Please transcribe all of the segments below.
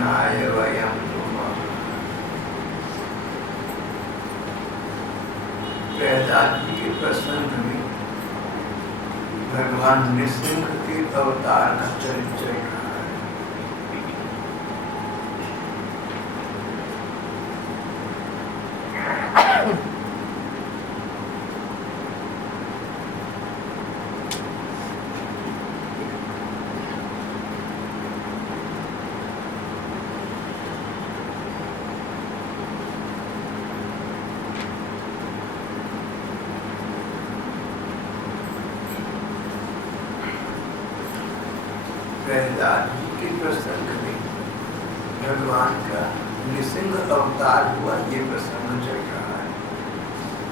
कृष्णाय वयं नुमः। प्रहलाद जी के प्रसंग में भगवान नृसिंह के अवतार का चरित्र चल रहा है। प्रहलाद जी के प्रसंग में भगवान का नृसिंह अवतार हुआ, ये प्रसंग चल रहा है।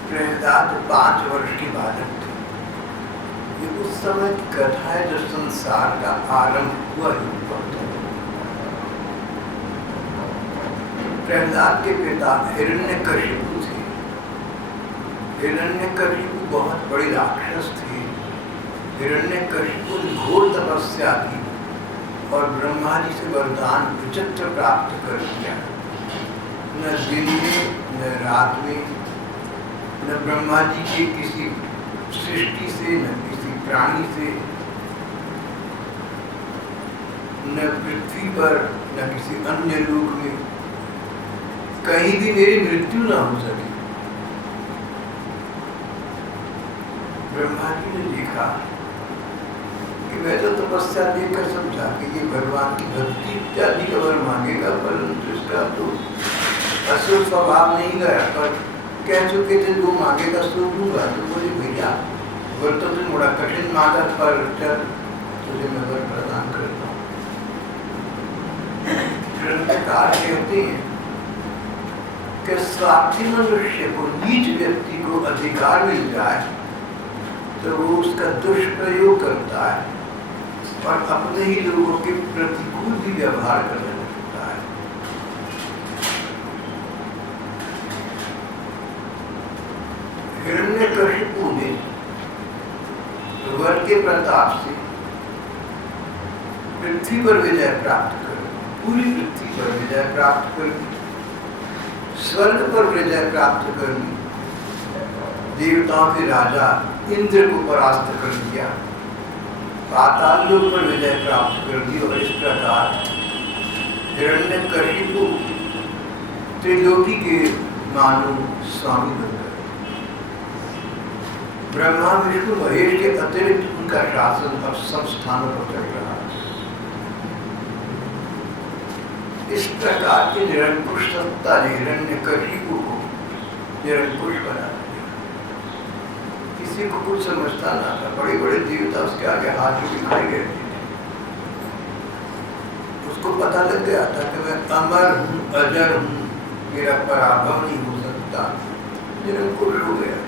प्रहलाद 5 वर्ष के बालक थे। ये उस समय की कथा है जब संसार का आरंभ हुआ ही हुआ। प्रहलाद के पिता हिरण्यकशिपु थे। हिरण्यकशिपु बहुत बड़ी राक्षस थे। हिरण्यकशिपु ने घोर तपस्या की और ब्रह्मा जी से वरदान विचित्र प्राप्त कर दिया। न दिन में न रात में, न ब्रह्मा जी के किसी सृष्टि से, न किसी प्राणी से, न पृथ्वी पर, न किसी अन्य लोक में कहीं भी मेरी मृत्यु न हो सके। ब्रह्मा जी ने देखा कि मैं तो तपस्या देखकर समझा कि ये भगवान की भक्ति इत्यादि का वर मांगेगा, परंतु इसका तो असुर स्वभाव नहीं गया। पर कह चुके थे जो मांगेगा सो दूंगा। तो बोले भैया वर तो तुम बड़ा कठिन मांगा, पर चल तुझे मैं वर प्रदान करता हूँ। ग्रंथकार कहते हैं कि स्वार्थी मनुष्य को, नीच व्यक्ति को अधिकार मिल जाए तो वो उसका दुष्प्रयोग करता है और अपने ही लोगों के प्रतिकूल भी व्यवहार करने लगता है। हिरण्यकशिपु ने वर के प्रताप से पृथ्वी पर विजय प्राप्त कर, पूरी पृथ्वी पर विजय प्राप्त कर, स्वर्ग पर विजय प्राप्त कर, देवताओं के राजा इंद्र को परास्त कर दिया, पाताल लोक पर विजय प्राप्त कर दी। और इस प्रकार हिरण्यकशिपु त्रिलोकी के मानो स्वामी बन गए। ब्रह्मा विष्णु महेश के अतिरिक्त उनका शासन अब सब स्थानों पर चल रहा है। इस प्रकार की निरंकुश सत्ता ने हिरण्यकशिपु को निरंकुश बना दिया। किसी को कुछ समझता ना था। बड़े बड़े देवता उसके आगे हाथ जोड़ खड़े गए थे। उसको पता लग गया था कि मैं अमर हूँ, अजर हूँ, मेरा पराभव नहीं हो सकता। निरंकुश हो गया।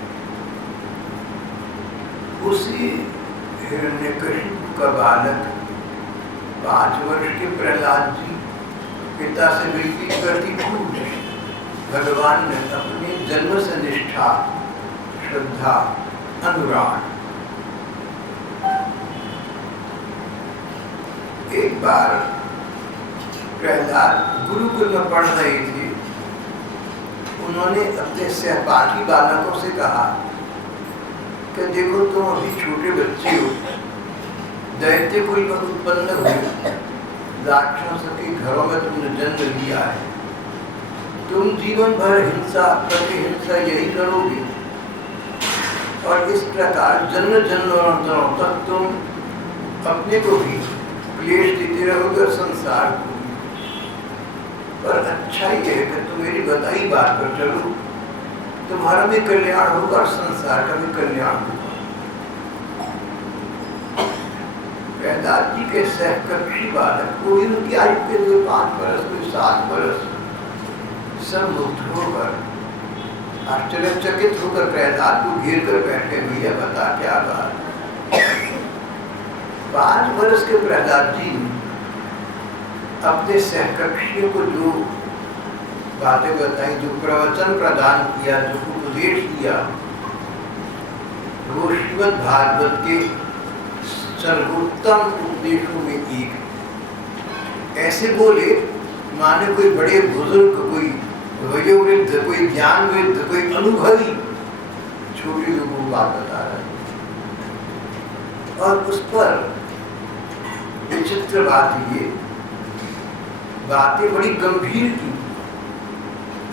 उसी हिरण्यकशिपु का बालक 5 वर्ष के प्रहलाद जी पिता से विनती करती खूब भगवान ने अपनी जन्म से निष्ठा, श्रद्धा, अनुराग। एक बार प्रहलाद गुरुकुल में पढ़ रहे थे। उन्होंने अपने सहपाठी बालकों से कहा कि देखो तुम अभी छोटे बच्चे हो, दैत्य कुल में उत्पन्न हुए, राक्षसों के घरों में तुमने जन्म लिया है। तुम जीवन भर हिंसा, प्रतिहिंसा यही करोगे और इस प्रकार जन्म जन्मांतरों तक तुम अपने को भी क्लेश देते रहोगे और संसार को। पर अच्छा ही है कि तुम मेरी बताई बात पर चलो, तुम्हारा भी कल्याण होगा और संसार का भी कल्याण होगा। प्रहलाद जी के सहकक्षी बालक, कोई उनकी आयु के 5 वर्ष, कोई 7 वर्ष, सब मुक्त होकर आश्चर्यचकित होकर प्रहलाद को घेर कर बैठे। भैया बता क्या बात। 5 वर्ष के प्रहलाद जी ने अपने सहकक्षियों को जो बातें बताई, जो प्रवचन प्रदान किया, जो उपदेश दिया, वो श्रीमद् भागवत के सर्वोत्तम उपदेशों में एक। ऐसे बोले माने कोई बड़े बुजुर्ग, कोई वयोवृद्ध, कोई ज्ञानवृद्ध, कोई अनुभवी छोटे लोगों को बात बता रहा है। और उस पर विचित्र बात ये, बातें बड़ी गंभीर थी,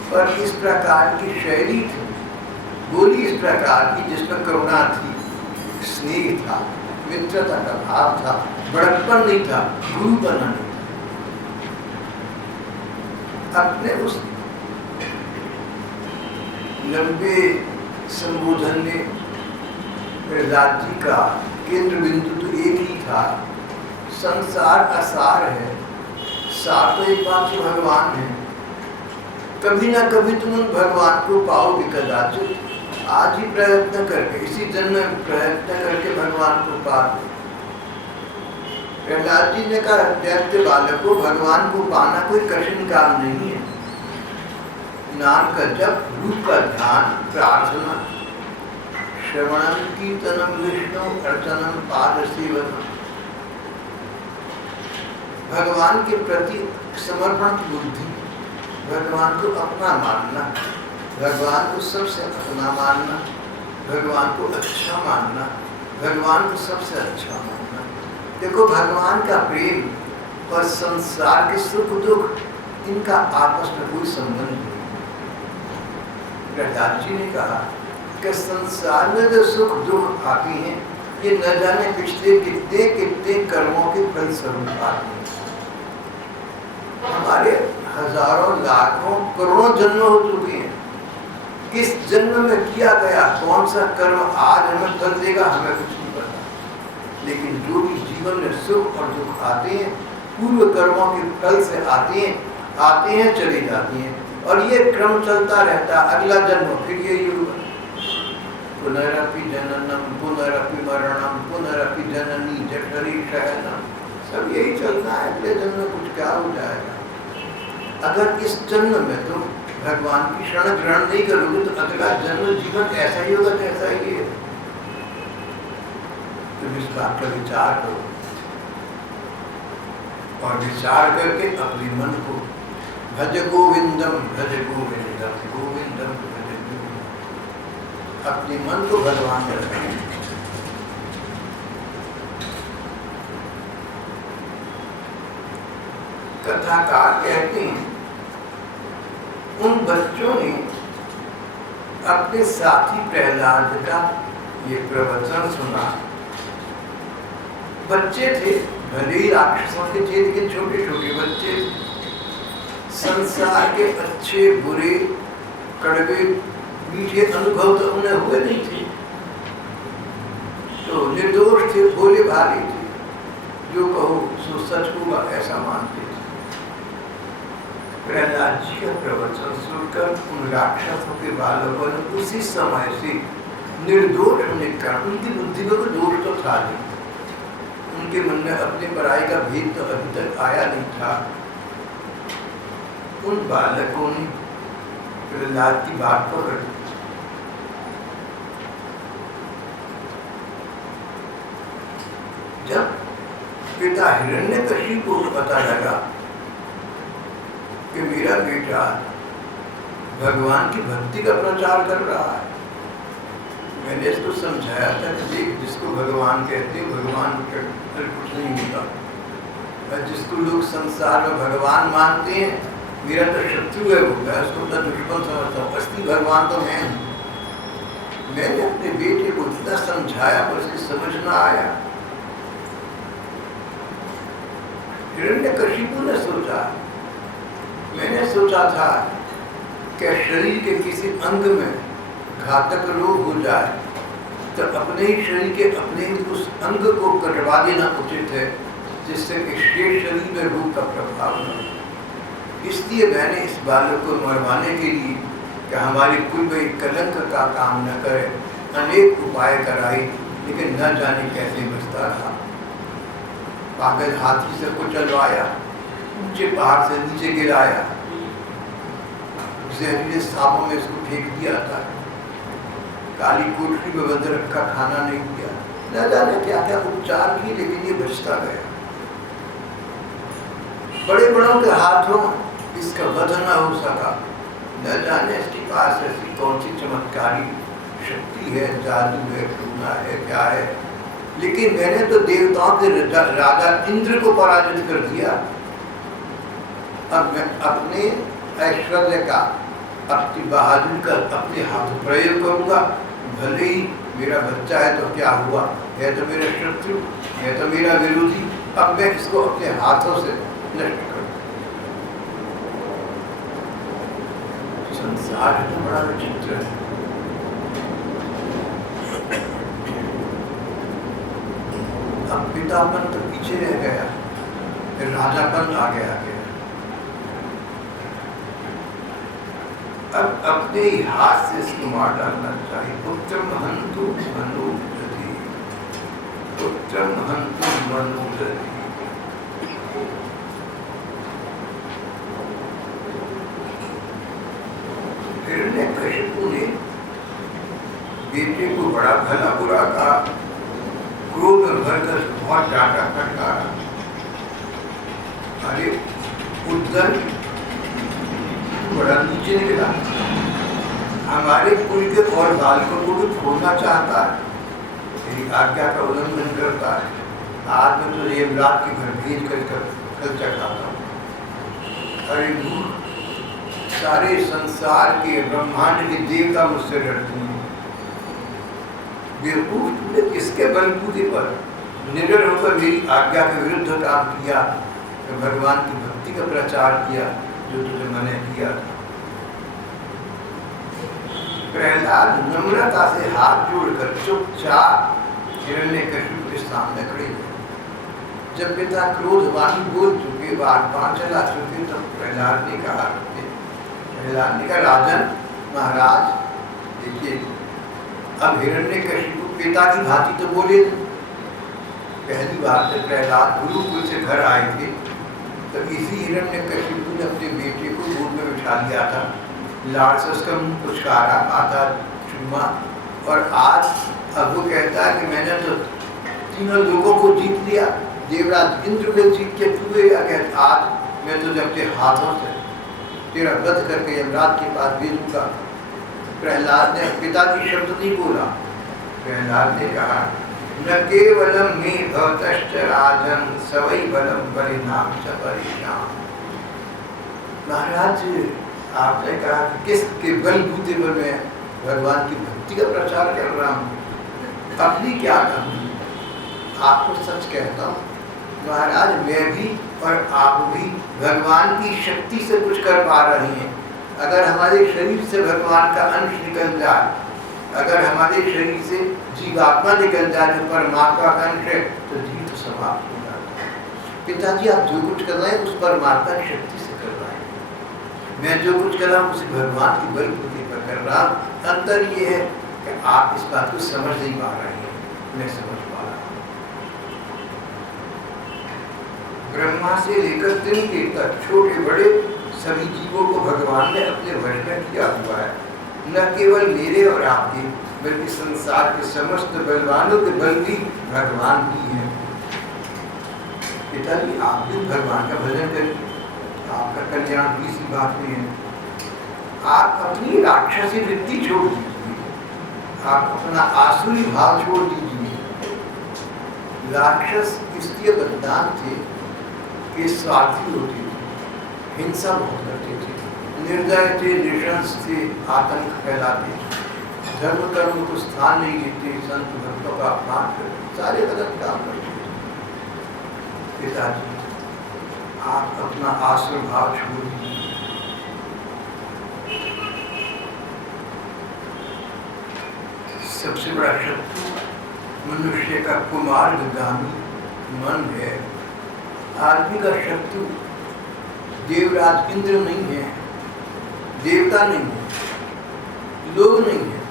पर इस प्रकार की शैली थी, बोली इस प्रकार की जिसमें करुणा थी, स्नेह था, मित्रता का भाव था, बड़प्पन नहीं था, गुरु बना नहीं था। अपने उस लंबे संबोधन में प्रहलाद जी का केंद्र बिंदु तो एक ही था, संसार असार है, सार तो एक बात तो भगवान है, कभी ना कभी तुम उन भगवान को पाओगे कदाचित, आज ही प्रयत्न करके, इसी जन्म में प्रयत्न करके भगवान को पा लो। प्रहलाद जी ने कहा, दैत्य बालक को भगवान को पाना कोई कठिन काम नहीं है। नाम का जप, रूप का ध्यान, प्रार्थना, श्रवणम कीर्तनम विष्णु अर्चनम पाद सेवनम, भगवान के प्रति समर्पण बुद्धि, भगवान को अपना मानना, भगवान को सबसे अपना मानना, भगवान को अच्छा मानना, भगवान को सबसे अच्छा मानना। देखो, भगवान का प्रेम और संसार के सुख दुख, इनका आपस में कोई संबंध नहीं। प्रहलाद जी ने कहा कि संसार में जो सुख दुख आती हैं, ये न जाने पिछले कितने कितने कर्मों के फलस्वरूप आते हैं। हमारे हजारों लाखों करोड़ों जन्म हो चुके हैं, किस जन्म में किया गया कौन सा कर्म आज हमें फल देगा हमें कुछ नहीं पता, लेकिन जो भी जीवन में सुख और दुख आते हैं पूर्व कर्मों के फल से आते हैं चले जाते हैं, और ये क्रम चलता रहता। अगला जन्म फिर ये युग, पुनरपि जननम पुनरपि मरणम पुनरपि जननी जठरी शयनम, सब यही चलना है। अगले जन्म में कुछ क्या हो जाएगा? अगर इस जन्म में तुम भगवान की शरण ग्रहण नहीं करोगे तो अगला जन्म जीवन ऐसा ही होगा जैसा ही है। तुम इस बात का विचार करो और विचार करके अपने मन को भज गोविंदम भज गोविंदम गोविंदम भज गोविंदम, अपने मन को भगवान में रखें। कथाकार कहते हैं उन बच्चों ने अपने साथी प्रहलाद का ये प्रवचन सुना। बच्चे थे, भले ही राक्षसों के थे, लेकिन छोटे छोटे बच्चे, संसार के अच्छे बुरे कड़वे मीठे अनुभव तो उन्हें हुए नहीं थे, तो निर्दोष थे, भोले भाले थे, जो कहो सो सच होगा ऐसा मानते थे। प्रहलाद जी का प्रवचन सुनकर उन राक्षसों के बालकों ने उसी समय से निर्दोष होने का, उनकी बुद्धि में कोई दोष तो था नहीं, उनके मन में अपने पराई का भेद तो अभी तक आया नहीं था। उन बालकों ने प्रहलाद की बात पकड़ ली। जब पिता हिरण्यकशिपु को पता लगा कि मेरा बेटा भगवान की भक्ति का प्रचार कर रहा है, मैंने इसको समझाया था कि देख, जिसको भगवान कहते हैं भगवान कुछ नहीं होता, और जिसको लोग संसार में भगवान मानते हैं मेरा तो शत्रु है, वो मैं उसको तो दुश्मन समझता हूँ, असली भगवान तो मैं हूँ। मैंने अपने बेटे को इतना समझाया पर उसे समझ ना आया। हिरण्यकशिपु ने सोचा, मैंने सोचा था कि शरीर के किसी अंग में घातक रोग हो जाए तो अपने ही शरीर के अपने ही उस अंग को कटवा देना उचित है, जिससे कि शेष शरीर में रोग का प्रभाव न हो। इसलिए मैंने इस बालक को मरवाने के लिए कि हमारी कुल में कलंक का काम न करे अनेक उपाय कराए, लेकिन न जाने कैसे बचता रहा। पागल हाथी से को चलवाया, ऊंचे पहाड़ से नीचे गिराया, जहरीले सांपों में इसको फेंक दिया था, काली कोठरी में बंद रखा, खाना नहीं दिया, न जाने क्या क्या उपचार किए, लेकिन ये बचता गया। बड़े बड़ों के हाथों इसका वध न हो सका। न जाने इसके पास ऐसी कौन सी चमत्कारी शक्ति है, जादू है, टूना है, क्या है, लेकिन मैंने तो देवताओं के राजा इंद्र को पराजित कर दिया। अब मैं अपने ऐश्वर्य का, अपनी बहादुरी का अपने हाथ प्रयोग करूंगा। भले ही मेरा बच्चा है तो क्या हुआ, है तो मेरा शत्रु, है तो मेरा विरोधी, अब मैं इसको अपने हाथों से नष्ट करूं। संसार तो बड़ा विचित्र है। अब पितापन तो पीछे रह गया, फिर राजापन आगे आ गया। अब अपने ही हाथ से इसको मार डालना चाहिए। पुत्रम हन्तु मनोदधि, पुत्रम हन्तु मनोदधि। हिरण्यकशिपु ने बेटे को बड़ा भला बुरा कहा, क्रोध में भरकर बहुत डांटा फटकारा। अरे उद्धर बड़ा नीचे निकला, हमारे कुल के और बालकों को भी छोड़ना चाहता है, तेरी आज्ञा का उल्लंघन करता है। आज मैं तो यमराज के घर भेज कर कल चढ़ाता हूँ। अरे मूर्ख, सारे संसार के ब्रह्मांड के देवता मुझसे डरते हैं। बेवकूफ, तूने किसके बलबूते पर निडर होकर मेरी आज्ञा के विरुद्ध काम किया, तो भगवान की भक्ति का प्रचार किया जो तुझे मैंने किया था। प्रहलाद नम्रता से हाथ जोड़कर चुपचाप हिरण्यकशिपु के सामने खड़े हुए। जब पिता क्रोधवाणी बोल चुके, बाण चला चुके, तब प्रहलाद ने कहा, राजन महाराज देखिए, अब हिरण्यकशिपु पिता की भांति तो बोले। पहली बार जब प्रहलाद गुरुकुल से घर आए थे, तब इसी हिरण्यकशिपु ने अपने बेटे को गोद में बिठा लिया था, लाड़ से उसका मुंह पुचकारा, आधा चुम्मा, और आज अब वो कहता है कि मैंने तो तीनों लोगों को जीत लिया, देवराज इंद्र को जीत के तू आज मैं तुझे अपने हाथों से तेरा वध करके यमराज के पास भेजूंगा। प्रहलाद ने पिताजी शब्द नहीं बोला। प्रहलाद ने कहा, न केवलम मे भवतश्च राजन सवै बलम परिणाम च परिणाम। महाराज, आपने कहा कि किसके बलबूते पर मैं भगवान की भक्ति का प्रचार कर रहा हूँ, अपनी क्या करूँ? आपको सच कहता हूँ महाराज, मैं भी और आप भी भगवान की शक्ति से कुछ कर पा रहे हैं। अगर हमारे शरीर से भगवान का अंश निकल जाए, अगर हमारे शरीर से जीवात्मा निकल जाए जो परमात्मा का अंश है, तो जीव तो समाप्त हो जाता है। पिताजी, आप जो कुछ कर रहे हैं उस परमात्मा की शक्ति से कर रहे हैं। मैं जो कुछ कर रहा हूँ उसी भगवान की बलबूते पर कर रहा हूँ। अंतर ये है कि आप इस बात को समझ नहीं पा रहे हैं, मैं समझ पा रहा हूँ। ब्रह्मा से लेकर तिनके तक छोटे बड़े सभी जीवों को भगवान ने अपने वश में किया हुआ है। न केवल मेरे और आपके, बल्कि संसार के समस्त बलवानों के बल भी भगवान ही हैं। पिताजी, आप भी भगवान का भजन करिए, आपका कल्याण भी इसी बात में है। आप अपनी राक्षसी वृत्ति छोड़ दीजिए, आप अपना आसुरी भाव छोड़ दीजिए। राक्षस इसलिए बदनाम थे कि स्वार्थी होते थे, हिंसा बहुत करते थे, निर्दय थे, निशंस थे, आतंक फैलाते थे, धर्म कर्म को स्थान नहीं देते, संत भक्तों का अपमान करते, सारे गलत काम करते थे। पिताजी, आप अपना आसुर भाव छोड़ दीजिए। सबसे बड़ा शत्रु मनुष्य का कुमार्गामी मन है। आदमी का शत्रु देवराज इंद्र नहीं है, देवता नहीं है, लोग नहीं है।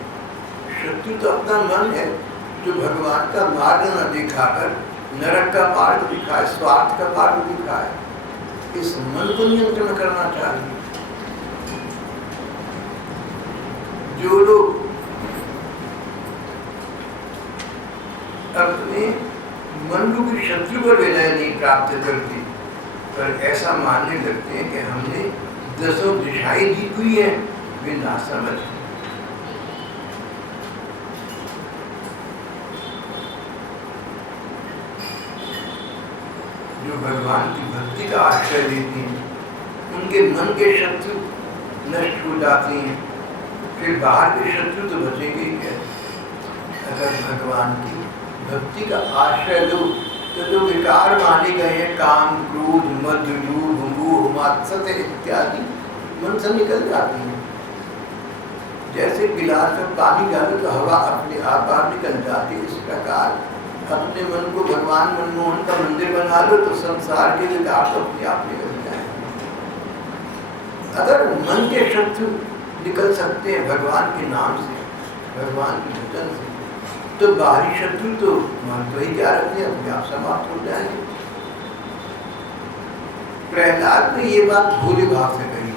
शत्रु तो अपना मन है, जो भगवान का मार्ग न दिखाकर नरक का मार्ग दिखाए, स्वार्थ का मार्ग दिखाए। इस मन को नियंत्रण करना चाहिए। जो लोग अपने मन रूपी शत्रु पर विजय नहीं प्राप्त करते, पर ऐसा मानने लगते हैं कि हमने 10 दिशाएं दी हुई है, वे ना समझ। जो भगवान की भक्ति का आश्रय लेती हैं, उनके मन के शत्रु नष्ट हो जाते हैं, फिर बाहर के शत्रु तो बचेंगे ही क्या। अगर भगवान की भक्ति का आश्रय लो तो जो विकार माने गए हैं, काम, क्रोध, मद, लोभ, मोह, मात्सर्य इत्यादि, मन से निकल जाती हैं। जैसे गिलास में पानी डालो तो हवा अपने आप बाहर निकल जाती है, इस प्रकार अपने मन को भगवान मनमोहन का मंदिर बना लो तो संसार के विकार तो अपने आप निकल जाएंगे। अगर मन के शत्रु निकल सकते हैं भगवान के नाम से, भगवान के भजन से, तो बाहरी शत्रु तो मन तो ही क्या रखते हैं, अपने आप समाप्त हो जाएंगे। प्रहलाद ने ये बात भोले भाव से कही,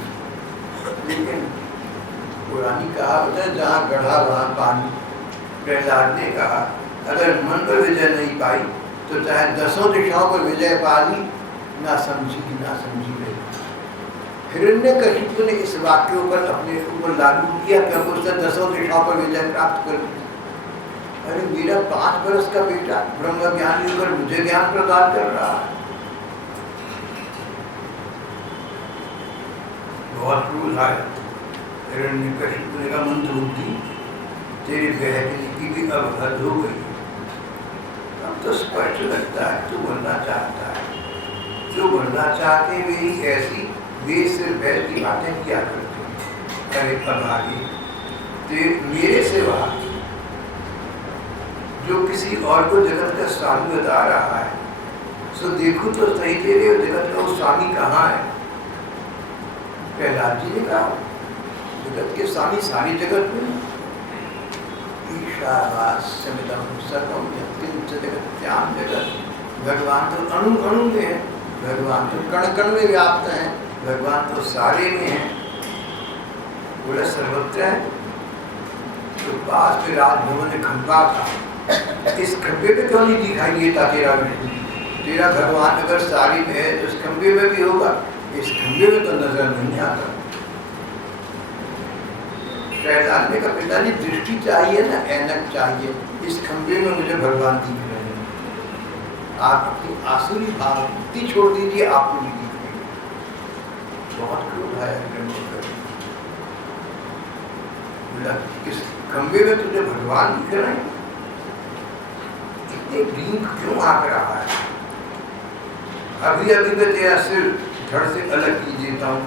लेकिन पुरानी कहावत है, जहाँ गढ़ा वहाँ पानी। प्रहलाद ने कहा अगर मन पर विजय नहीं पाई तो चाहे 10 दिशाओं पर विजय पा ली, ना समझी रही। हिरण्यकशिपु ने इस वाक्य पर अपने ऊपर लागू किया, क्योंकि उसने 10 दिशाओं पर विजय प्राप्त कर ली। अरे मेरा 5 वर्ष का बेटा ब्रह्म ज्ञान लेकर मुझे ज्ञान प्रदान कर रहा है। बहुत क्रूर है। हिरण्यकशिपु ने कहा मंदबुद्धि, तेरी बहकने की भी अब हद हो गई। अब तो स्पष्ट लगता है तू बोलना चाहता है, जो बोलना चाहते वे ही ऐसी बेसिर बैल की बातें किया करते हैं। अरे अभागी, मेरे सिवा जो किसी और को जगत का स्वामी बता रहा है, सो देखो तो सही तेरे जगत का वो स्वामी कहाँ है। प्रहलाद जी ने कहा जगत के स्वामी सारी जगत में, ईशावास्यमिदं सर्वं यत्किंच जगत्याम जगत। भगवान तो अणु अणु में है, भगवान तो कण कण में व्याप्त है, भगवान तो सारे में है, बोला सर्वत्र है। तो पास में राजभवन में खंभा था, इस खंभे पे क्यों नहीं दिखाई देता तेरा विष्णु? तेरा भगवान अगर सारी में है तो इस खंभे में भी होगा, इस खंभे में तो नजर नहीं आता। प्रहलाद ने कहा पिताजी दृष्टि चाहिए ना, ऐनक चाहिए, इस खंभे में मुझे भगवान दिख रहे हैं। आप अपनी आसुरी भावना छोड़ दीजिए, आपको नहीं दिखेंगे। बहुत क्रोध आया बोला किस खंभे में तुझे भगवान दिख रहे हैं? इतने डीप क्यों आग रहा है? अभी अभी मैं तेरा सिर धड़ से अलग की देता हूँ,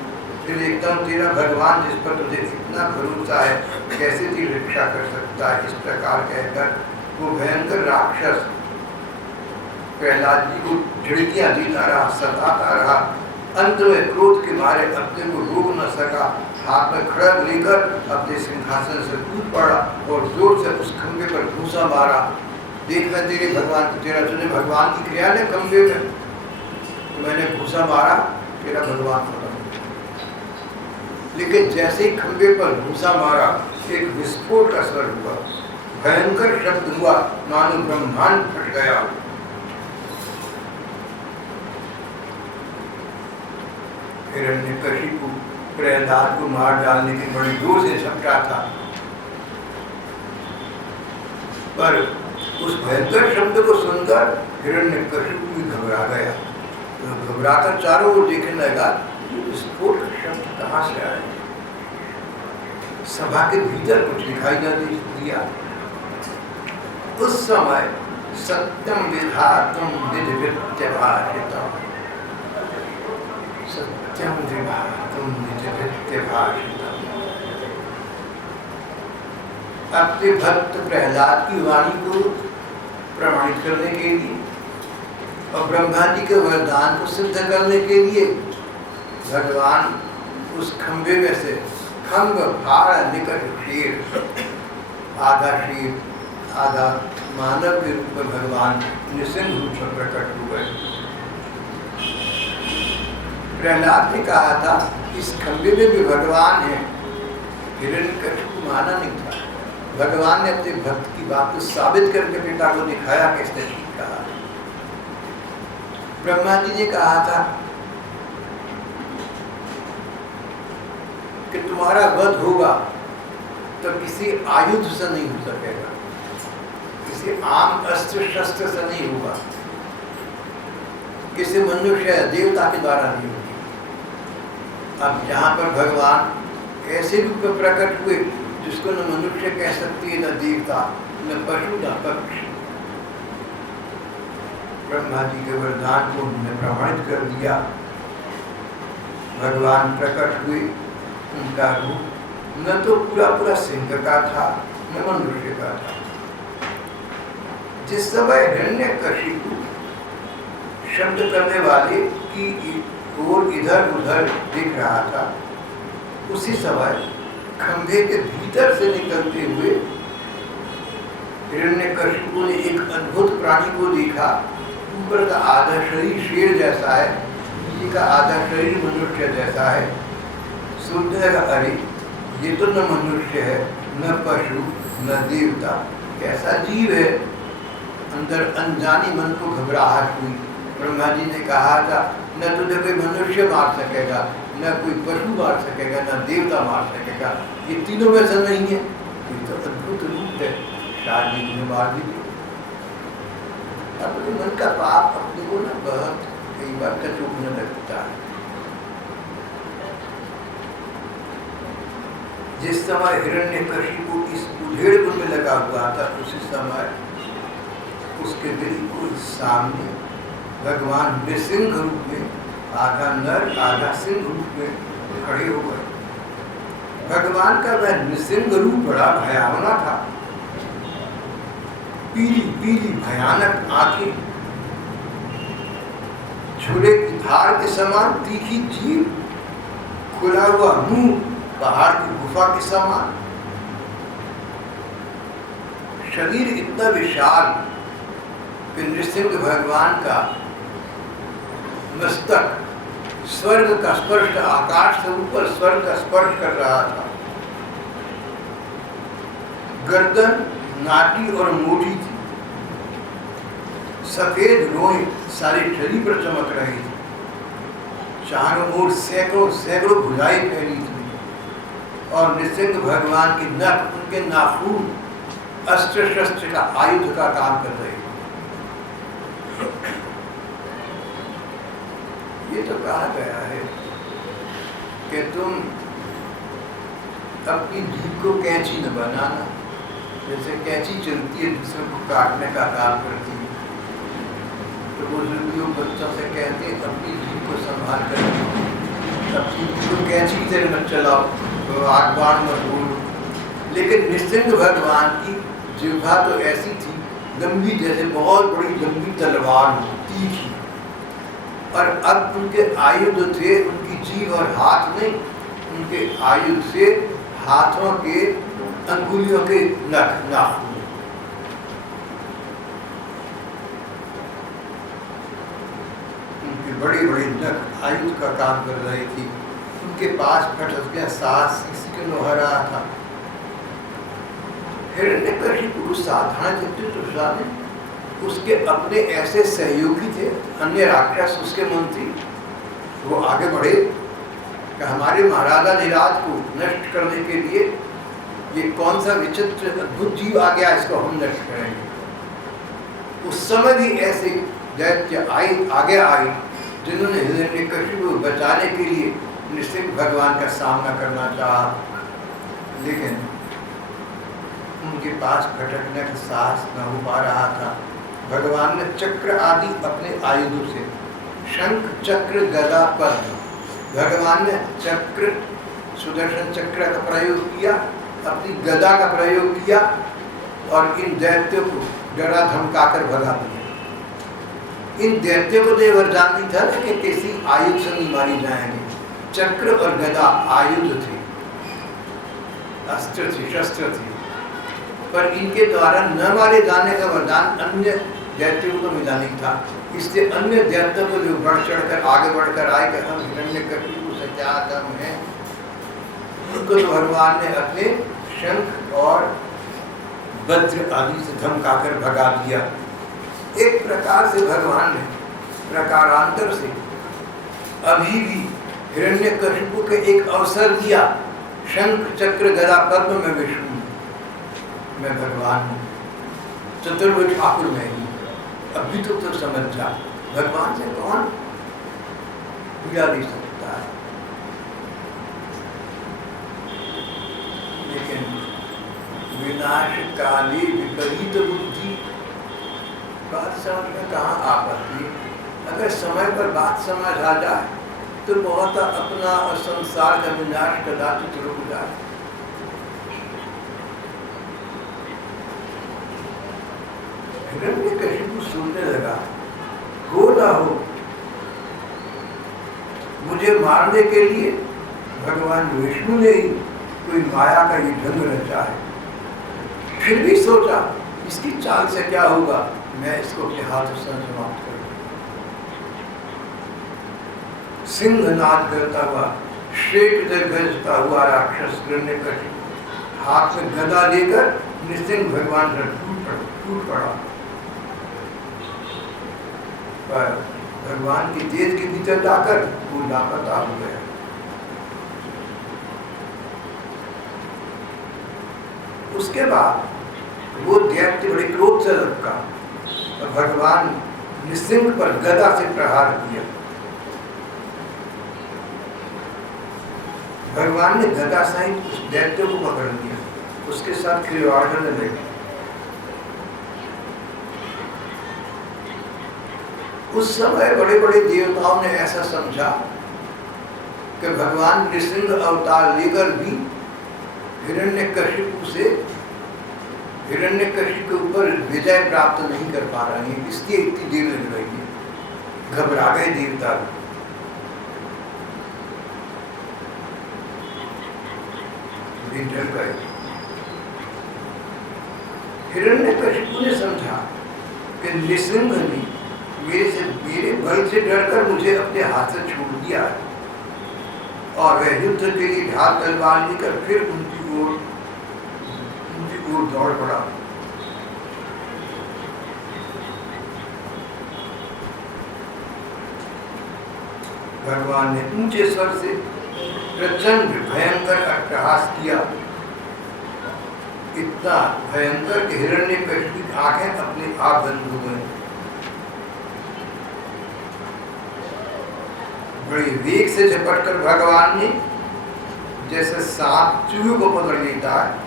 फिर एकदम तेरा भगवान जिस पर तुझे इतना भरोसा है कैसे तेरी रक्षा कर सकता है। इस प्रकार कहकर वो भयंकर राक्षस प्रहलाद जी को झिड़कियां देता रहा, सताता रहा। अंत में क्रोध के मारे अपने को रोक न सका, हाथ में खड़ग लेकर अपने सिंहासन से कूद पड़ा और जोर से उस खंभे पर घूसा मारा। देखना तेरे भगवान, तेरा तुझे भगवान की क्रिया ने खंभे में, तो मैंने घूसा मारा, तेरा भगवान खत्म। लेकिन जैसे ही खंभे पर घूसा मारा, एक विस्फोट का स्वर हुआ, भयंकर शब्द हुआ, मानो ब्रह्मांड फट गया। हिरण्यकशिपु प्रहलाद को मार डालने की बड़ी जोर से झपटा था, पर उस भयंकर शब्द को सुनकर हिरण्यकशिपु भी घबरा गया। तो घबराकर चारों ओर देखने लगा, विस्फोट का शब्द कहाँ से आया? सभा के भीतर कुछ दिखाई न दिया। उस समय सत्यम विधातुम निजभित्यभाषितम्, सत्यम विधातुम निजभित्यभाषितम्। अपने भक्त प्रहलाद की वाणी को प्रमाणित करने के लिए और ब्रह्मा जी के वरदान को सिद्ध करने के लिए भगवान उस खंभे में से खंभ फाड़ निकट शेर, आधा शेर आधा मानव के रूप में भगवान निसिंह रूप में प्रकट हो गए। प्रहलाद ने कहा था इस खंभे में भी भगवान है, हिरण्यकशिपु माना नहीं था। भगवान ने अपने भक्त की बात को साबित करके पिता को दिखाया कि इसने ठीक कहा। ब्रह्मा जी ने कहा था कि तुम्हारा वध होगा तो किसी आयुध से नहीं हो सकेगा, किसी आम अस्त्र शस्त्र से नहीं होगा, किसी मनुष्य या देवता के द्वारा नहीं होगी। अब यहाँ पर भगवान ऐसे रूप में प्रकट हुए जिसको न मनुष्य कह सकती है, न देवता, न पशु, न पक्षी। ब्रह्मा जी के वरदान को उन्होंने प्रमाणित कर दिया। भगवान प्रकट हुए, उनका रूप न तो पूरा पूरा सिंह का था, न मनुष्य का था। जिस समय हिरण्यकशिपु शब्द करने वाले की ओर इधर उधर दिख रहा था, उसी समय खंभे के भीतर से निकलते हुए हिरण्यकशिपु ने एक अद्भुत प्राणी को देखा। ऊपर का आधा शरीर शेर जैसा है, नीचे का आधा शरीर मनुष्य जैसा है। सोचने लगा, अरे ये तो न मनुष्य है, न पशु, न देवता, कैसा जीव है। अंदर अनजानी मन को घबराहट हुई। ब्रह्मा जी ने कहा था, न तुझे कोई मनुष्य मार सकेगा, न कोई पशु मार सकेगा, न देवता मार सकेगा, ये तीनों में से नहीं है। ये तो अद्भुत रूप है, शायद जी ने मार दी। अपने मन का पाप अपने को ना बहुत कई बार कचोटने लगता है। जिस समय हिरण्यकशिपु इस उधेड़ में लगा हुआ था, उसी समय उसके बिल्कुल सामने भगवान नृसिंह रूप में, आधा नर आधा सिंह रूप में खड़े हो गए। भगवान का वह नृसिंह रूप बड़ा भयावना था। पीली पीली भयानक आंखें, छुरे की धार के समान तीखी जीभ, खुला हुआ मुंह पहाड़ की गुफा के समान, शरीर इतना विशाल कि नृसिंह भगवान का मस्तक स्वर्ग का स्पर्श, आकाश से ऊपर स्वर्ग का स्पर्श कर रहा था। गर्दन नाटी और मोटी थी, सफेद रोएं सारे शरीर पर चमक रही थी। चारों ओर सैकड़ों सैकड़ों भुजाएं फैली थी और नृसिंह भगवान की नख, उनके नाखून अस्त्र शस्त्र का आयुध का काम कर रहे थे। ये तो कहा गया है कि तुम अपनी जीभ को कैंची न बनाना। जैसे कैंची चलती है दूसरे को काटने का काम करती है, तो वो लोग बच्चों से कहते हैं अपनी जीभ को संभाल कर, अपनी जीभ को कैंची की तरह मत चलाओ, तो आग बाण मत बोलो। लेकिन नृसिंह भगवान की जिह्वा तो ऐसी थी, लंबी, जैसे बहुत बड़ी लंबी तलवार तीखी। और अब उनके आयुध थे, उनकी जीभ और हाथ नहीं, उनके आयुध से हाथों के अंगुलियों के नख, नाखून। उनके बड़े बड़े नख आयुध का काम कर रही थी। उनके पास फटक सांस हो रहा था। हिरण्यकशिपु साधारण चतुर्दशा में उसके अपने ऐसे सहयोगी थे, अन्य राक्षस उसके मंत्री। वो आगे बढ़े कि हमारे महाराजा नीराज को नष्ट करने के लिए ये कौन सा विचित्र अद्भुत जीव आ गया, इसको हम नष्ट करेंगे। उस समय भी ऐसे दैत्य आगे आए जिन्होंने हिरण्यकशिपु को बचाने के लिए नृसिंह भगवान का सामना करना चाहा, लेकिन उनके पास भटकने का साहस न हो पा रहा था। भगवान ने चक्र आदि अपने आयुधों से, शंख चक्र गदा पद्म, भगवान ने चक्र सुदर्शन चक्र का प्रयोग किया, अपनी गदा का प्रयोग किया और इन दैत्यों को डरा धमकाकर भगा दिया। इन दैत्यों को तो वरदान नहीं था कि किसी आयुध से नहीं मारी जाएंगे। चक्र और गदा आयुध थे, अस्त्र थे, शस्त्र थे, पर इनके द्वारा न मारे जाने का वरदान अन्य दैत्यों को मिला नहीं था। इसलिए अन्य दैत्यों को जो बढ़ चढ़कर आगे बढ़कर आए कि हम हिरण्यकशिपु से क्या कम है, उनको तो भगवान ने अपने शंख और वज्र आदि से धमकाकर भगा दिया। एक प्रकार से भगवान ने प्रकारांतर से अभी भी हिरण्यकशिपु के एक अवसर दिया शंख चक्र गदा पद्म में विष्णु, मैं भगवान हूँ, चतुर्भुज ठाकुर में हूँ। अभी तो समझ जा, भगवान से कौन पीड़ा दे सकता है। लेकिन विनाशकाली विपरीत बुद्धि, बात समझ में कहाँ आपत्ति। अगर समय पर बात समझ आ जाए तो बहुत अपना और संसार का विनाश कदाचित रुक जाए। हिरण्यकशिपु सुनने लगा, हो ना हो, मुझे मारने के लिए भगवान विष्णु ने ही कोई माया का ये ढंग रचा है। फिर भी सोचा इसकी चाल से क्या होगा, मैं इसको अपने हाथों से समाप्त करूं। सिंहनाद करता हुआ, श्वेत गरजता हुआ राक्षस हिरण्यकशिपु हाथ में गदा लेकर नृसिंह भगवान पर टूट पड़ा। पर भगवान की तेज के भीतर जाकर वो लापता हो गया। उसके बाद वो दैत्य बड़े क्रोध से लपका और भगवान नृसिंह पर गदा से प्रहार किया। भगवान ने गदा सहित उस दैत्य को पकड़ लिया, उसके साथ खिलवाड़ करने लगे। उस समय बड़े बड़े देवताओं ने ऐसा समझा कि भगवान नृसिंह अवतार लेकर भी हिरण्यकशिपु के ऊपर विजय प्राप्त नहीं कर पा रहे हैं, इसलिए इतनी देर लग रही है। घबरा गए देवता, डर गए। हिरण्यकशिपु ने समझा कि नृसिंह ने मेरे बल से डरकर मुझे अपने हाथ से छोड़ दिया है, और वह युद्ध के लिए ढाल तलवार लेकर फिर उनकी ओर दौड़ पड़ा। भगवान ने ऊंचे स्वर से प्रचंड भयंकर अट्टहास किया, इतना भयंकर कि हिरण्यकशिपु की आंखें अपने आप बंद हो गई। बड़ी वेग से झपटकर भगवान ने, जैसे सांप चूहे को पकड़ लेता है,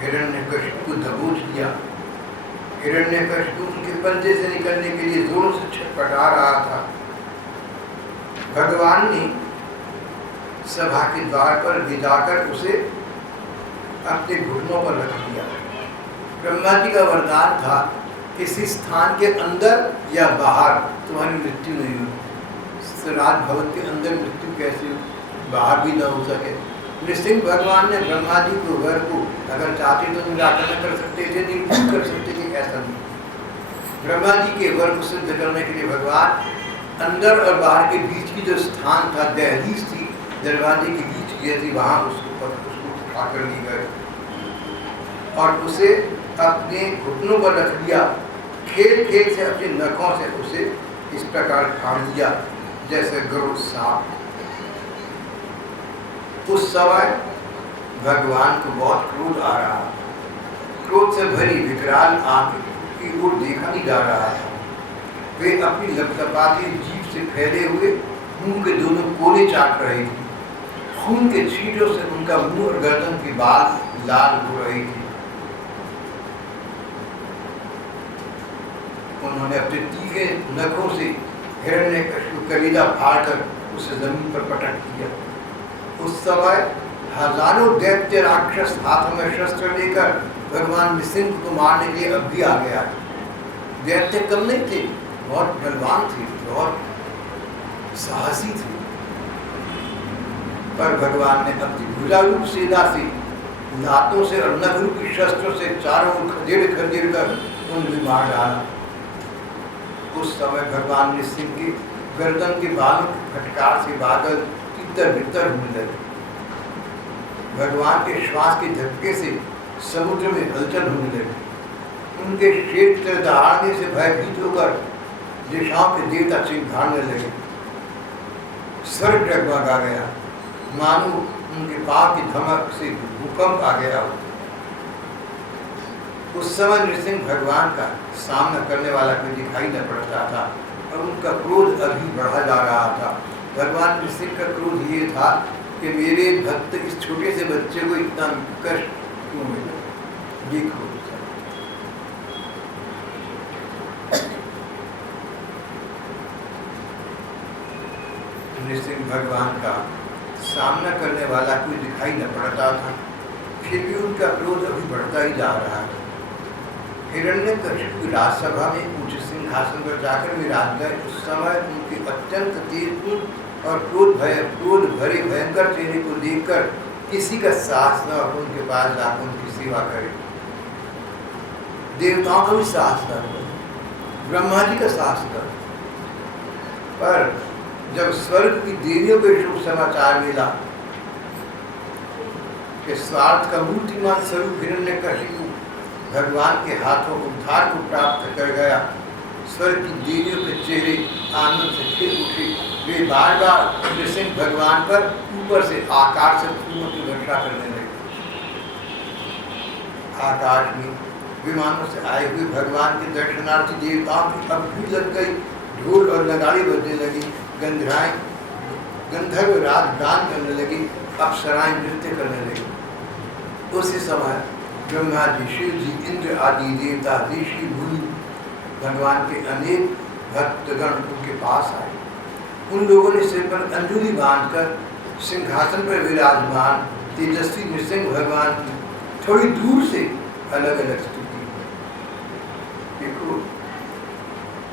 हिरण्यकशिपु को दबोच लिया। हिरण्यकशिपु उनके पंजे से निकलने के लिए जोरों से छटपटा रहा था। भगवान ने सभा के द्वार पर भिजाकर उसे अपने घुटनों पर रख दिया। ब्रह्मा जी का वरदान था, किसी स्थान के अंदर या बाहर तुम्हारी मृत्यु नहीं हो। राजभवन के अंदर मृत्यु कैसे हो, बाहर भी न हो सके। नृसिंह भगवान ने ब्रह्मा जी को वर को अगर चाहते तो निराकरण कर सकते थे, नहीं कर सकते थे, ऐसा नहीं। ब्रह्मा जी के वर को सिद्ध करने के लिए भगवान अंदर और बाहर के बीच की जो स्थान था, दहलीज थी, दरवाजे के बीच की थी, वहां उसको उठा कर ली गए और उसे अपने घुटनों पर रख दिया। खेल खेल से अपने नखों से उसे इस प्रकार फाड़ दिया जैसे गरुड़ सांप। उस समय भगवान को बहुत क्रोध आ रहा, क्रोध से भरी विकराल आंख की ओर देखा नहीं जा रहा था। वे अपनी लपलपाती जीभ से फैले हुए मुंह के दोनों कोने चाट रहे थे। खून के छींटों से उनका मुंह और गर्दन के बाल लाल हो रहे थे। उन्होंने अपने तीखे नखों से हिरण्यकशिपु का कलीजा फाड़कर उसे जमीन पर पटक दिया। उस समय हजारों दैत्य राक्षस हाथों में शस्त्र लेकर भगवान नृसिंह को मारने के लिए अब भी आ गया। दैत्य कम नहीं थे, बहुत बलवान थे, बहुत साहसी थे। पर भगवान ने अपनी भुजा रूप सेना से, लातों से और नख रूपी शस्त्रों से चारों ओर खदेड़ खदेड़ कर उन्हें मार डाला। उस समय भगवान नृसिंह के गर्दन के बालों की फटकार से बादल तितर बितर होने लगे। भगवान के श्वास के झटके से समुद्र में हलचल होने लगी। उनके क्षेत्र दहाड़ने से भयभीत होकर दिशाओं के देवता चिंगारने लगे, स्वर्ग डगमगा गया, मानो उनके पाप की धमक से भूकंप आ गया। उस समय नृसिंह भगवान का सामना करने वाला कोई दिखाई न पड़ता था और उनका क्रोध अभी बढ़ा जा रहा था। भगवान नृसिंह का क्रोध ये था कि मेरे भक्त इस छोटे से बच्चे को इतना कष्ट क्यों मिला, ये क्रोध था। नृसिंह भगवान का सामना करने वाला कोई दिखाई न पड़ता था, फिर भी उनका क्रोध अभी बढ़ता ही जा रहा था। हिरण्यकशिपु राजसभा में ऊंचे सिंहासन पर जाकर विराज गए। उस समय उनके अत्यंत तेजपूर्ण और क्रोध भरे भयंकर चेहरे को देखकर किसी का साहस न हो उनके पास जाकर उनकी सेवा करे। देवताओं का भी साहस न हो, ब्रह्मा जी का साहस न हो, पर जब स्वर्ग की देवियों को शुभ समाचार मिला कि स्वार्थ का मूर्तिमान स्वरूप हिरण्यकशिपु भगवान के हाथों उद्धार को प्राप्त कर गया, स्वर्ग की देवियों के चेहरे आनंद से खिल उठे। वे बार बार नृसिंह भगवान पर ऊपर से आकाश से फूलों की वर्षा करने लगे। आकाश में विमानों से आए हुए भगवान के दर्शनार्थी देवताओं की अब भीड़ लग गई, ढोल और नगाड़े बजने लगी, गंधर्व राग गान करने लगी, अप्सराएं नृत्य करने लगी। उसी समय ब्रह्मा जी, शिव जी, इंद्र आदि देवता, ऋषि, मुनि, भगवान के अनेक भक्तगण उनके पास आए। उन लोगों ने सिर पर अंजलि बांधकर सिंहासन पर विराजमान तेजस्वी नृसिंह भगवान की थोड़ी दूर से अलग अलग स्तुति। देखो,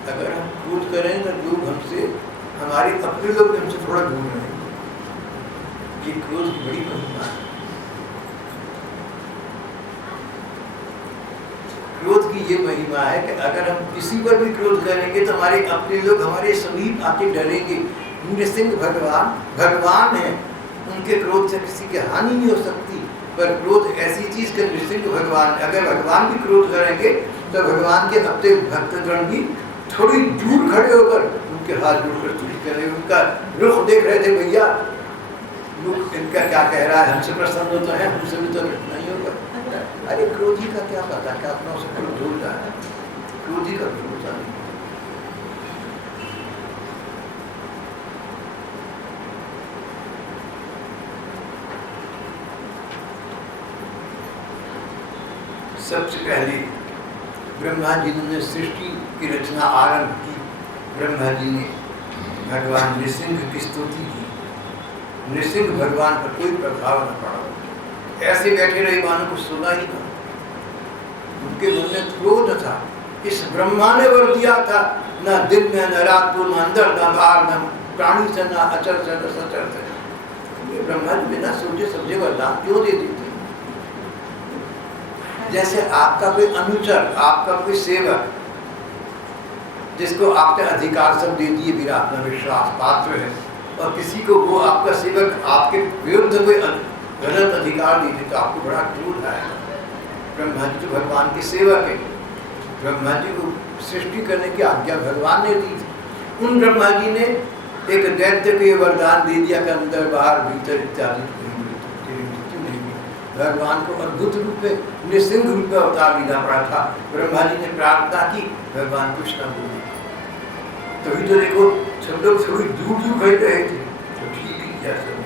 अगर हम क्रोध करें तो लोग हमसे, हमारे अपने लोग हमसे थोड़ा दूर रहेंगे। ये क्रोध की बड़ी महिमा है। क्रोध की ये महिमा है कि अगर हम किसी पर भी क्रोध करेंगे तो हमारे अपने लोग हमारे समीप आके डरेंगे। नृसिंह भगवान है, उनके क्रोध से किसी की हानि नहीं हो सकती, पर क्रोध ऐसी चीज के नृसिंह भगवान, अगर भगवान भी क्रोध करेंगे तो भगवान के अपने भक्तगण भी थोड़ी दूर खड़े होकर उनके हाथ जोड़कर स्तुति करेंगे। उनका रुख देख रहे थे, भैया रुख इनका क्या कह रहा है, हमसे प्रसन्न होता है, हमसे भी तो नहीं होगा। अरे क्रोधी का क्या पता क्या अपना उसे क्रोध हो जाए, क्रोधी का क्रोध नहीं। सबसे पहले ब्रह्मा जी ने सृष्टि की रचना आरंभ की। ब्रह्मा जी ने भगवान नृसिंह की स्तुति की। नृसिंह भगवान पर कोई प्रभाव न पड़ा, ऐसे बैठे रहे, मानो कुछ सुना ही ना। उनके मन में क्रोध था। इस ब्रह्मा ने वर दिया था, न दिन में न रात को, न अंदर न बाहर, न प्राणी से, न अचर से, न सचर से। ब्रह्मा जी बिना सोचे समझे वरदान क्यों दे देते? जैसे आपका कोई अनुचर, आपका कोई सेवक, जिसको आपके अधिकार सब दे दिए, मेरा अपना विश्वास पात्र है, और किसी को वो आपका सेवक आपके विरुद्ध कोई गलत अधिकार दे दे तो आपको बड़ा क्रोध आएगा। ब्रह्मा जी तो भगवान के सेवक है, ब्रह्मा जी को सृष्टि करने की आज्ञा भगवान ने दी थी। उन ब्रह्मा जी ने एक दैत्य को ये वरदान दे दिया कि अंदर बाहर भीतर इत्यादि मृत्यु नहीं। भगवान को अद्भुत रूप में नृसिंह रूप में अवतार लेना पड़ा था। ब्रह्मा जी ने प्रार्थना की, भगवान कुछ न बोले। तभी तो देखो सब लोग थोड़ी दूर दूर खड़े रहे थे, तो ठीक ही किया सब।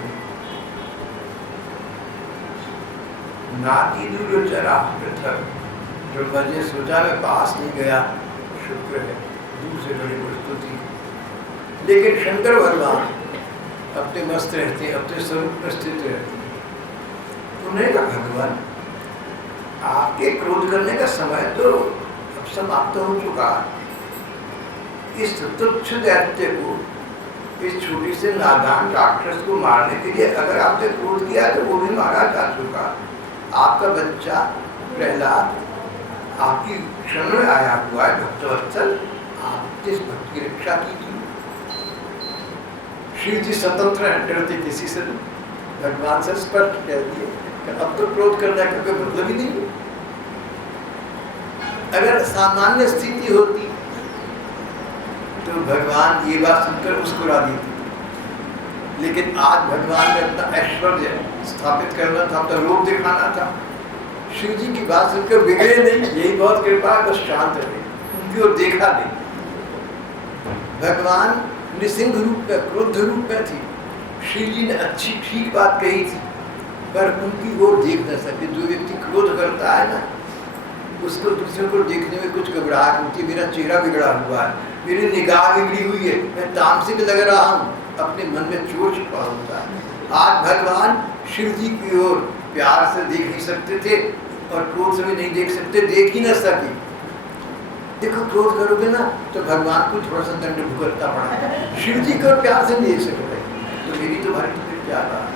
नाती दूर चरा पृथक, ब्रह्मा जी ने सोचा मैं पास नहीं गया, शुक्र है दूर से बड़ी स्तुति। लेकिन शंकर भगवान अपने मस्त रहते, अपने स्वरूप में स्थित रहते। उन्हें कहा भगवान आपके क्रोध करने का समय तो अब समाप्त हो चुका। इस तुच्छ दैत्य को, इस छोटी से नादान राक्षस को मारने के लिए अगर आपने क्रोध किया तो वो भी मारा जा चुका। आपका बच्चा प्रहलाद आपकी क्षण में आया हुआ है, भक्तवत्सल, आप इस भक्त की रक्षा कीजिए। शिव जी स्वतंत्र है, डरते किसी से नहीं। भगवान से स्पष्ट कह दिए कि अब तो क्रोध करने का कोई मतलब ही नहीं। अगर सामान्य स्थिति होती तो भगवान ये बात सुनकर मुस्कुरा दी थी। लेकिन आज भगवान ने अपना ऐश्वर्य स्थापित करना था, अपना रूप दिखाना था। शिव जी की बात सुनकर बिगड़े नहीं, यही बहुत कृपा है, बस शांत रहे, उनकी ओर देखा नहीं। भगवान नृसिंह रूप में, क्रोध रूप में थी। शिव जी ने अच्छी ठीक बात कही थी, पर उनकी ओर देख न सके। जो व्यक्ति क्रोध करता है ना, उसको दूसरे को देखने में कुछ घबराहट होती है। मेरा चेहरा बिगड़ा हुआ है, मेरी निगाह बिगड़ी हुई है, मैं तामसिक लग रहा हूँ, अपने मन में चोट छिपा होता है। आज भगवान शिव जी की ओर प्यार से देख नहीं सकते थे और क्रोध से भी नहीं देख सकते, देख ही न सके। देखो क्रोध करोगे ना तो भगवान को थोड़ा सा दंड भुगतना पड़ा। शिव जी को प्यार से नहीं देख सकते, तो मेरी तुम्हारी तुम्हें क्या बात।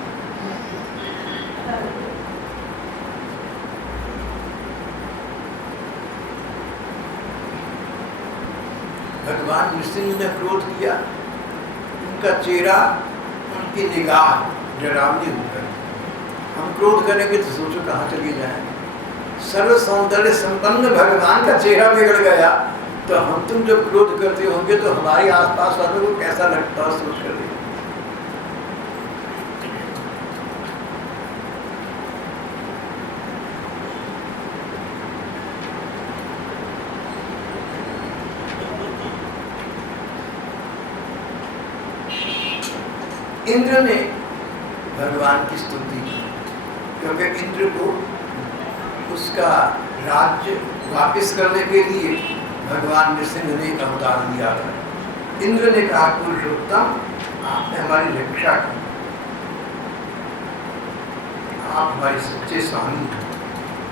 भगवान नृसिंह ने क्रोध किया, उनका चेहरा, उनकी निगाह डरावनी हो गई। हम क्रोध करेंगे तो सोचो कहाँ चले जाएंगे। सर्व सौंदर्य संपन्न भगवान का चेहरा बिगड़ गया, तो हम तुम जब क्रोध करते होंगे तो हमारे आसपास वालों को कैसा लगता है, सोच कर देखो। इंद्र ने भगवान की स्तुति की, क्योंकि इंद्र को उसका राज्य वापस करने के लिए भगवान नृसिंह ने एक अवतार दिया था। इंद्र ने कहा, पुरुषोत्तम आपने हमारी रक्षा की, आप हमारे सच्चे स्वामी हैं।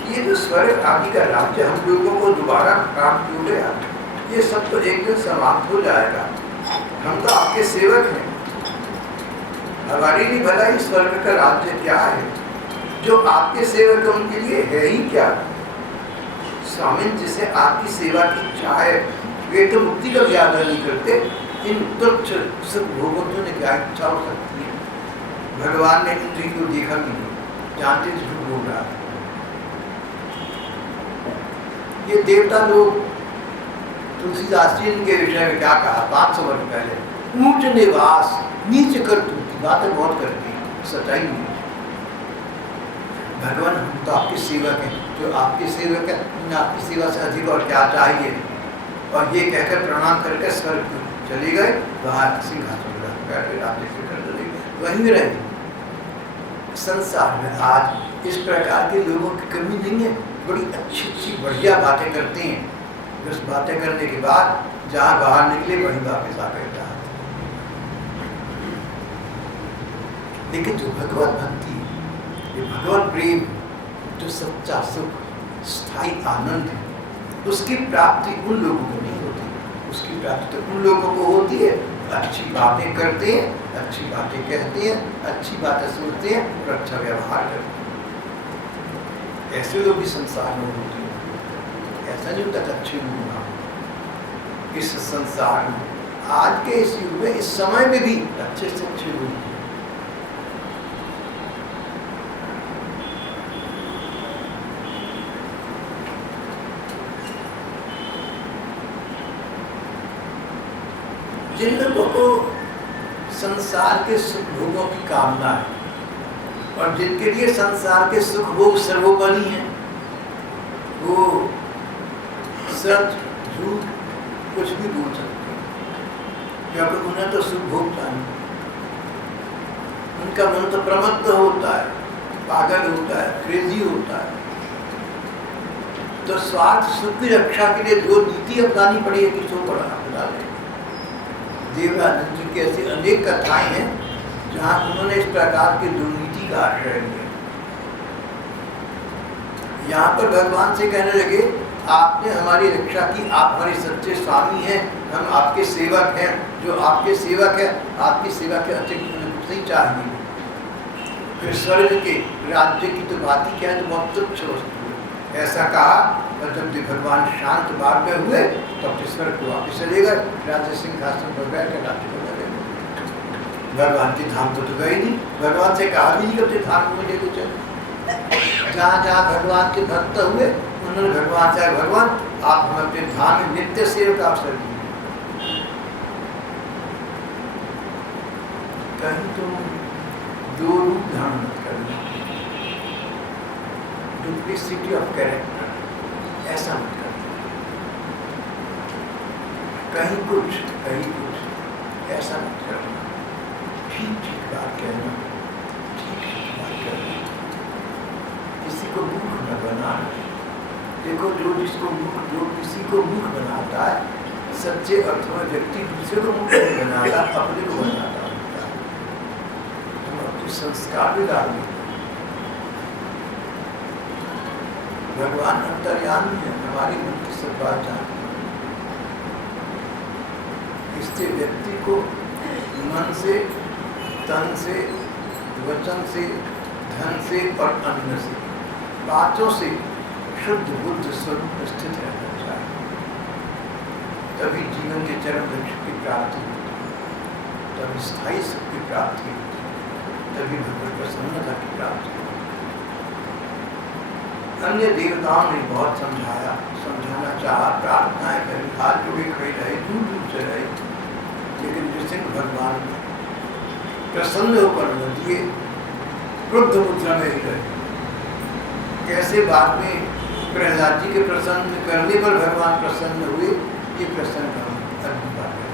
ये जो स्वर्ग आदि का राज्य हम लोगों को दोबारा प्राप्त हो गया, ये सब तो एक दिन समाप्त हो जाएगा। हम तो आपके सेवक हैं, हमारी भी भलाई स्वर्ग का राज्य क्या है, जो आपके सेवक है उनके लिए है ही क्या। स्वामी जिसे आपकी सेवा की इच्छा है, वे तो मुक्ति का ज्ञान नहीं करते, इन तुच्छ सुख भोगों ने क्या इच्छा हो सकती है। भगवान ने इंद्र को देखा भी नहीं, जानते थे झूठ बोल रहा है। ये देवता लोग तुलसीदास जी के विषय में क्या कहा 500 वर्ष पहले, ऊंच निवास नीच कर तू, बातें बहुत करती है, सच्चाई नहीं। भगवान हम तो आपके सेवक हैं, जो आपके सेवक है उन्हें आपकी सेवा से अधिक और क्या चाहिए। और ये कहकर प्रणाम करके स्वर्ग चले गए, बाहर सिंहासन पर बैठे राज्य कर चले, वहीं रहे। संसार में आज इस प्रकार के लोगों की कमी नहीं है, बड़ी अच्छी अच्छी बढ़िया बातें करते हैं, बस बातें करने के बाद जहाँ बाहर निकले वहीं वापस आ गए। लेकिन जो भगवत भक्ति, ये भगवत प्रेम, जो सच्चा सुख, स्थायी आनंद है, उसकी प्राप्ति उन लोगों को नहीं होती। उसकी प्राप्ति तो उन लोगों को होती है अच्छी बातें करते हैं, अच्छी बातें कहते हैं, अच्छी बातें सुनते हैं और अच्छा व्यवहार करते हैं। ऐसे लोग भी संसार में होते हैं, ऐसा नहीं होता अच्छे लोग ना। इस संसार में आज के इस युग में, इस समय में भी अच्छे से अच्छे लोग हैं। जिन लोगों को संसार के सुख भोगों की कामना है और जिनके लिए संसार के सुख भोग सर्वोपरि हैं, वो सच झूठ कुछ भी बोल सकते हैं, क्योंकि उन्हें तो सुख भोग चाहिए। उनका मन तो प्रमत्त होता है, पागल होता है, क्रेजी होता है। तो स्वार्थ सुख की रक्षा के लिए जो नीति अपनानी पड़ेगी किसको पड़ा अपना ले। देवानंद जी की ऐसी अनेक कथाएं हैं जहाँ उन्होंने इस प्रकार की दुर्नीति का आश्रय लिया। यहाँ पर भगवान से कहने लगे, आपने हमारी रक्षा की, आप हमारे सच्चे स्वामी हैं, हम आपके सेवक हैं। जो आपके सेवक है, आपकी सेवा के अतिरिक्त कुछ नहीं चाहिए। फिर स्वर्ग के राज्य की तो बात ही क्या है, तो बहुत तुच्छ वस्तु है। ऐसा कहा और जब भगवान शांत मार्ग में हुए तब स्वर्ग को वापिस चले गए, राज्य सिंहासन पर बैठ कर राज्य को लगे। भगवान के धाम तो गए नहीं, भगवान से कहा भी नहीं करते धाम को लेकर चले। जहाँ जहाँ भगवान के भक्त हुए उन्होंने भगवान से, भगवान आप हम अपने धाम में नित्य सेवा का अवसर दिए। कहीं तुम दो रूप धारण मत करना, डुप्लिसिटी ऑफ कैरेक्टर, ऐसा मत करना। कहीं कुछ ऐसा मत करना। ठीक ठीक बात कहना, ठीक ठीक बात करना, किसी को मूर्ख न बनाना। देखो जो किसी को मूर्ख बनाता है, सच्चे अर्थ में व्यक्ति दूसरे को मूर्ख नहीं बनाता, अपने को बनाता होता है। हम अपने संस्कार बिगाड़ देते। भगवान अंतर्यामी है, हमारी मन की सब बात जानते हैं। इससे व्यक्ति को मन से, तन से, वचन से, धन से और अन्न से, बातों से शुद्ध बुद्ध स्वरूप में स्थित रहना चाहिए। तभी जीवन के चरम लक्ष्य की प्राप्ति होती है, तभी स्थायी सुख की प्राप्ति होती है, तभी भगवत प्रसन्नता की प्राप्ति होती है। अन्य देवताओं ने बहुत समझाना चाहा, प्रार्थनाएं करी, हाथ जोड़े खड़े रहे, दूर दूर से रहे, लेकिन नृसिंह भगवान प्रसन्न होकर न दिए, क्रुद्ध मुद्रा में ही रहे। कैसे बाद में प्रहलाद जी के प्रसन्न करने पर भगवान प्रसन्न हुए, ये प्रसन्न अगली बात है।